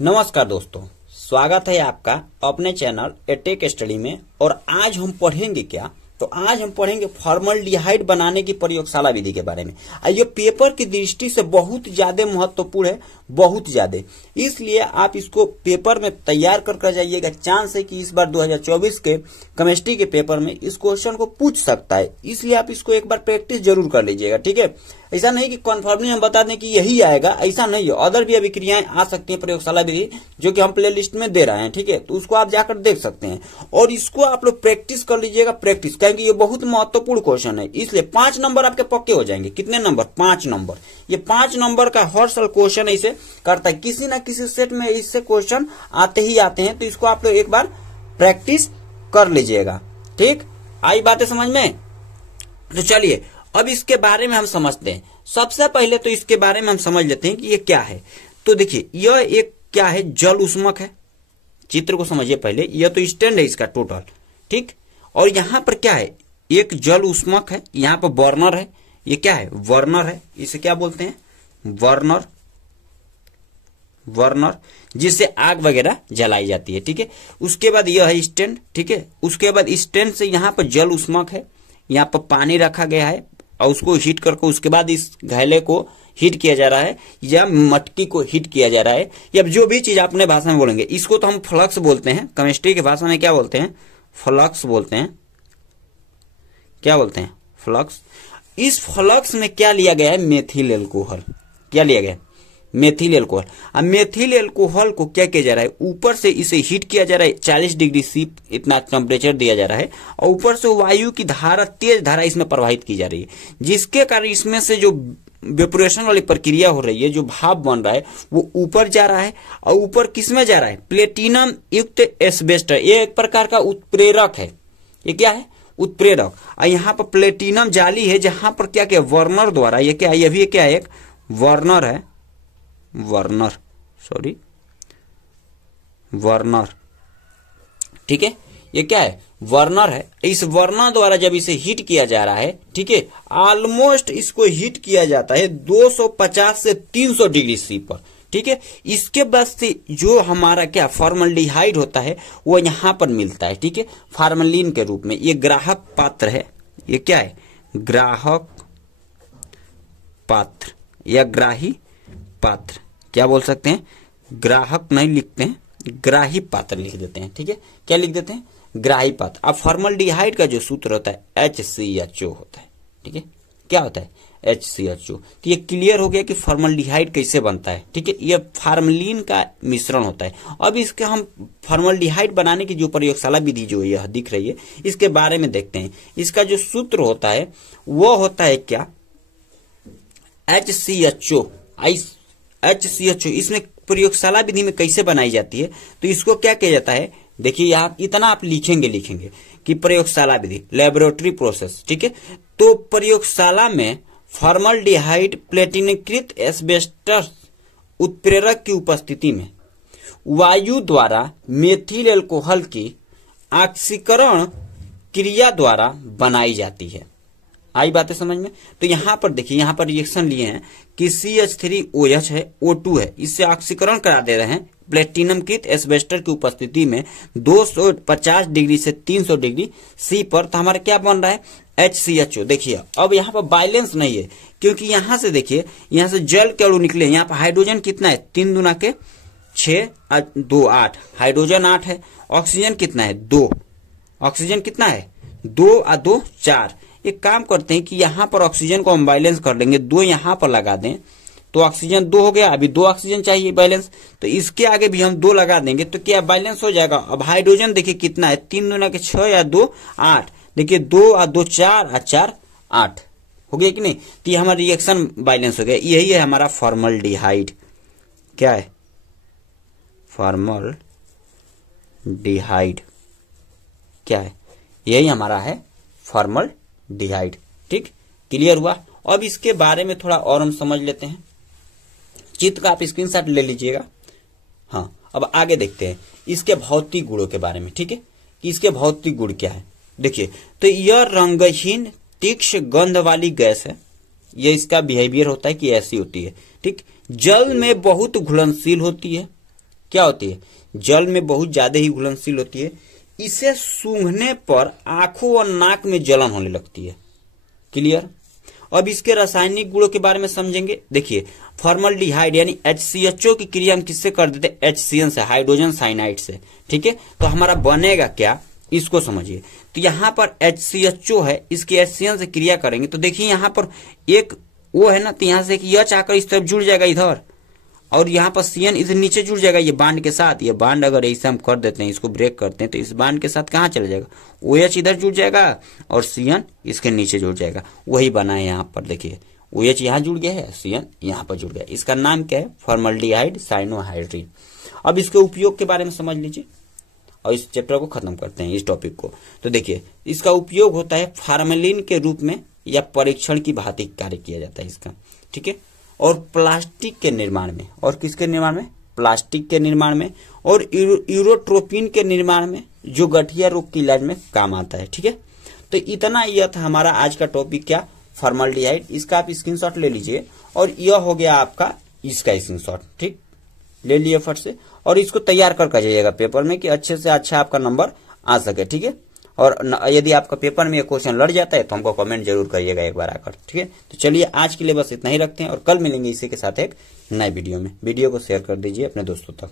नमस्कार दोस्तों, स्वागत है आपका अपने चैनल एटेक स्टडी में। और आज हम पढ़ेंगे क्या? तो आज हम पढ़ेंगे फॉर्मल्डिहाइड बनाने की प्रयोगशाला विधि के बारे में। ये पेपर की दृष्टि से बहुत ज्यादा महत्वपूर्ण है, बहुत ज्यादा। इसलिए आप इसको पेपर में तैयार कर जाइएगा। चांस है कि इस बार 2024 के केमिस्ट्री के पेपर में इस क्वेश्चन को पूछ सकता है, इसलिए आप इसको एक बार प्रैक्टिस जरूर कर लीजिएगा। ठीक है, ऐसा नहीं कि कन्फर्मली हम बता दें कि यही आएगा, ऐसा नहीं है। अदर भी अभिक्रियाएं आ सकती हैं प्रयोगशाला विधि, जो कि हम प्ले लिस्ट में दे रहे हैं। ठीक है, तो उसको आप जाकर देख सकते हैं और इसको आप लोग प्रैक्टिस कर लीजिएगा। प्रैक्टिस कहेंगे, ये बहुत महत्वपूर्ण क्वेश्चन है, इसलिए 5 नंबर आपके पक्के हो जाएंगे। कितने नंबर? 5 नंबर। ये 5 नंबर का हर साल क्वेश्चन ऐसे करता है, किसी ना किसी सेट में इससे क्वेश्चन आते ही आते हैं। तो इसको आप लोग एक बार प्रैक्टिस कर लीजिएगा। ठीक, आई बातें समझ में? तो चलिए अब इसके बारे में हम समझते हैं। सबसे पहले तो इसके बारे में हम समझ लेते हैं कि ये क्या है। तो देखिए, यह एक क्या है? जल उष्मक है। चित्र को समझिए पहले। यह तो स्टैंड है इसका टोटल, ठीक। और यहां पर क्या है? एक जल उष्मक है, यहां पर बर्नर है। ये क्या है? बर्नर है। इसे क्या बोलते हैं? बर्नर। बर्नर जिससे आग वगैरह जलाई जाती है। ठीक है, उसके बाद यह है स्टैंड। ठीक है, उसके बाद स्टैंड से यहां पर जल उष्मक है, यहां पर पानी रखा गया है और उसको हीट करके उसके बाद इस घैले को हीट किया जा रहा है या मटकी को हीट किया जा रहा है, या जो भी चीज अपने भाषा में बोलेंगे। इसको तो हम फ्लक्स बोलते हैं, केमिस्ट्री की भाषा में क्या बोलते हैं? फ्लक्स बोलते हैं। क्या बोलते हैं? फ्लक्स। इस फ्लक्स में क्या लिया गया है? Methyl alcohol. क्या लिया गया? Methyl alcohol. अब मेथिल एल्कोहल को क्या किया जा रहा है? ऊपर से इसे हीट किया जा रहा है, 40 डिग्री सी इतना टेम्परेचर दिया जा रहा है, और ऊपर से वायु की धारा, तेज धारा इसमें प्रवाहित की जा रही है, जिसके कारण इसमें से जो वेपोरेशन वाली प्रक्रिया हो रही है, जो भाप बन रहा है, वो ऊपर जा रहा है। और ऊपर किसमें जा रहा है? प्लेटिनम युक्त एस्बेस्टर। ये एक प्रकार का उत्प्रेरक है। ये क्या है? उत्प्रेरक। और यहाँ पर प्लेटिनम जाली है, जहां पर क्या क्या वर्नर द्वारा, ये क्या है? ये भी क्या है? एक वर्नर है। Werner, sorry, Werner. ठीक है, ये क्या है? वर्नर है। इस वर्नर द्वारा जब इसे हीट किया जा रहा है, ठीक है, ऑलमोस्ट इसको हीट किया जाता है 250 से 300 डिग्री सी पर। ठीक है, इसके बाद से जो हमारा क्या फॉर्मल्डिहाइड होता है वो यहां पर मिलता है। ठीक है, फार्मलिन के रूप में। ये ग्राहक पात्र है। ये क्या है? ग्राहक पात्र या ग्राही पात्र। क्या बोल सकते हैं? ग्राहक नहीं लिखते हैं, ग्राही पात्र लिख देते हैं। ठीक है, क्या लिख देते हैं? ग्राही पात्र। अब फॉर्मल्डिहाइड का जो सूत्र होता है HCHO होता है। ठीक है, क्या होता है? HCHO। तो ये क्लियर हो गया कि फॉर्मल्डिहाइड कैसे बनता है। ठीक है, ये फार्मलिन का मिश्रण होता है। अब इसके हम फॉर्मल्डिहाइड बनाने की जो प्रयोगशाला विधि जो यह दिख रही है, इसके बारे में देखते हैं। इसका जो सूत्र होता है वो होता है क्या? HCHO। HCHO इसमें प्रयोगशाला विधि में कैसे बनाई जाती है? तो इसको क्या किया जाता है? देखिए, यहाँ इतना आप लिखेंगे कि प्रयोगशाला विधि, लेबोरेटरी प्रोसेस। ठीक है, तो प्रयोगशाला में फॉर्मल्डिहाइड प्लेटिनकृत एस्बेस्टस उत्प्रेरक की उपस्थिति में वायु द्वारा मेथिल एल्कोहल की ऑक्सीकरण क्रिया द्वारा बनाई जाती है। आई बातें समझ में? तो यहां पर देखिए, यहां पर रिएक्शन लिए हैं कि CH3OH है, O2 है, इससे ऑक्सीकरण करा दे रहे हैं प्लेटिनमकृत एस्बेस्टर की उपस्थिति में 250 डिग्री से 300 डिग्री सी पर। तो हमारा क्या बन रहा है? HCHO। देखिए, अब यहाँ पर बैलेंस नहीं है, क्योंकि यहां से देखिए, यहां से जल के अणु निकले। यहाँ पर हाइड्रोजन कितना है? 3 दूना के 6 और 2 8। हाइड्रोजन 8 है। ऑक्सीजन कितना है? 2। ऑक्सीजन कितना है? 2 और 2 4। एक काम करते हैं कि यहां पर ऑक्सीजन को हम बैलेंस कर लेंगे, 2 यहां पर लगा दें तो ऑक्सीजन 2 हो गया। अभी 2 ऑक्सीजन चाहिए बैलेंस, तो इसके आगे भी हम 2 लगा देंगे तो क्या बैलेंस हो जाएगा। अब हाइड्रोजन देखिए कितना है? 3 दूना के 6 या 2 8। देखिए 2 और 2 4 और 4 8 हो गया कि नहीं? तो ये हमारा रिएक्शन बैलेंस हो गया। यही है हमारा फॉर्मल्डिहाइड। क्या है? फॉर्मल्डिहाइड क्या है? यही हमारा है फॉर्मल्डिहाइड। ठीक, क्लियर हुआ? अब इसके बारे में थोड़ा और हम समझ लेते हैं। चित्र का आप स्क्रीनशॉट ले लीजिएगा। हाँ, अब आगे देखते हैं इसके भौतिक गुणों के बारे में। ठीक है, कि इसके भौतिक गुण क्या है। देखिए, तो यह रंगहीन तीक्ष्ण गंध वाली गैस है। ये इसका बिहेवियर होता है कि ऐसी होती है। ठीक, जल में बहुत घुलनशील होती है। क्या होती है, जल में बहुत ज्यादा ही घुलनशील होती है। इसे सूंघने पर आंखों और नाक में जलन होने लगती है। क्लियर। अब इसके रासायनिक गुणों के बारे में समझेंगे। देखिए फॉर्मल्डिहाइड यानी HCHO की क्रिया हम किससे कर देते हैं, HCN से, हाइड्रोजन साइनाइड से। ठीक है, तो हमारा बनेगा क्या, इसको समझिए। तो यहाँ पर HCHO है, इसकी HCN से क्रिया करेंगे तो देखिए यहाँ पर एक O है ना, तो यहाँ से एक H आकर इस तरफ जुड़ जाएगा इधर, और यहाँ पर CN इधर नीचे जुड़ जाएगा ये बांड के साथ। ये बांड अगर ऐसे हम कर देते हैं, इसको ब्रेक करते हैं, तो इस बांड के साथ कहाँ चला जाएगा, OH इधर जुड़ जाएगा और CN इसके नीचे जुड़ जाएगा। वही बना है यहाँ पर, देखिए OH यहाँ जुड़ गया है, CN यहाँ पर जुड़ गया। इसका नाम क्या है, फॉर्मल्डिहाइड साइनोहाइड्रिन। अब इसके उपयोग के बारे में समझ लीजिए और इस चैप्टर को खत्म करते हैं, इस टॉपिक को। तो देखिए इसका उपयोग होता है फार्मेलिन के रूप में या परीक्षण की भांति कार्य किया जाता है इसका। ठीक है, और प्लास्टिक के निर्माण में, और किसके निर्माण में, प्लास्टिक के निर्माण में, और यूरोट्रोपिन के निर्माण में, जो गठिया रोग के इलाज में काम आता है। ठीक है, तो इतना यह था हमारा आज का टॉपिक, क्या, फॉर्मल्डिहाइड। इसका आप स्क्रीनशॉट ले लीजिए, और यह हो गया आपका इसका स्क्रीनशॉट। ठीक, ले लिए फट से, और इसको तैयार कर जाइएगा पेपर में कि अच्छे से अच्छा आपका नंबर आ सके। ठीक है, और यदि आपका पेपर में ये क्वेश्चन लड़ जाता है तो हमको कमेंट जरूर करिएगा एक बार आकर। ठीक है, तो चलिए आज के लिए बस इतना ही रखते हैं, और कल मिलेंगे इसी के साथ एक नए वीडियो में। वीडियो को शेयर कर दीजिए अपने दोस्तों तक।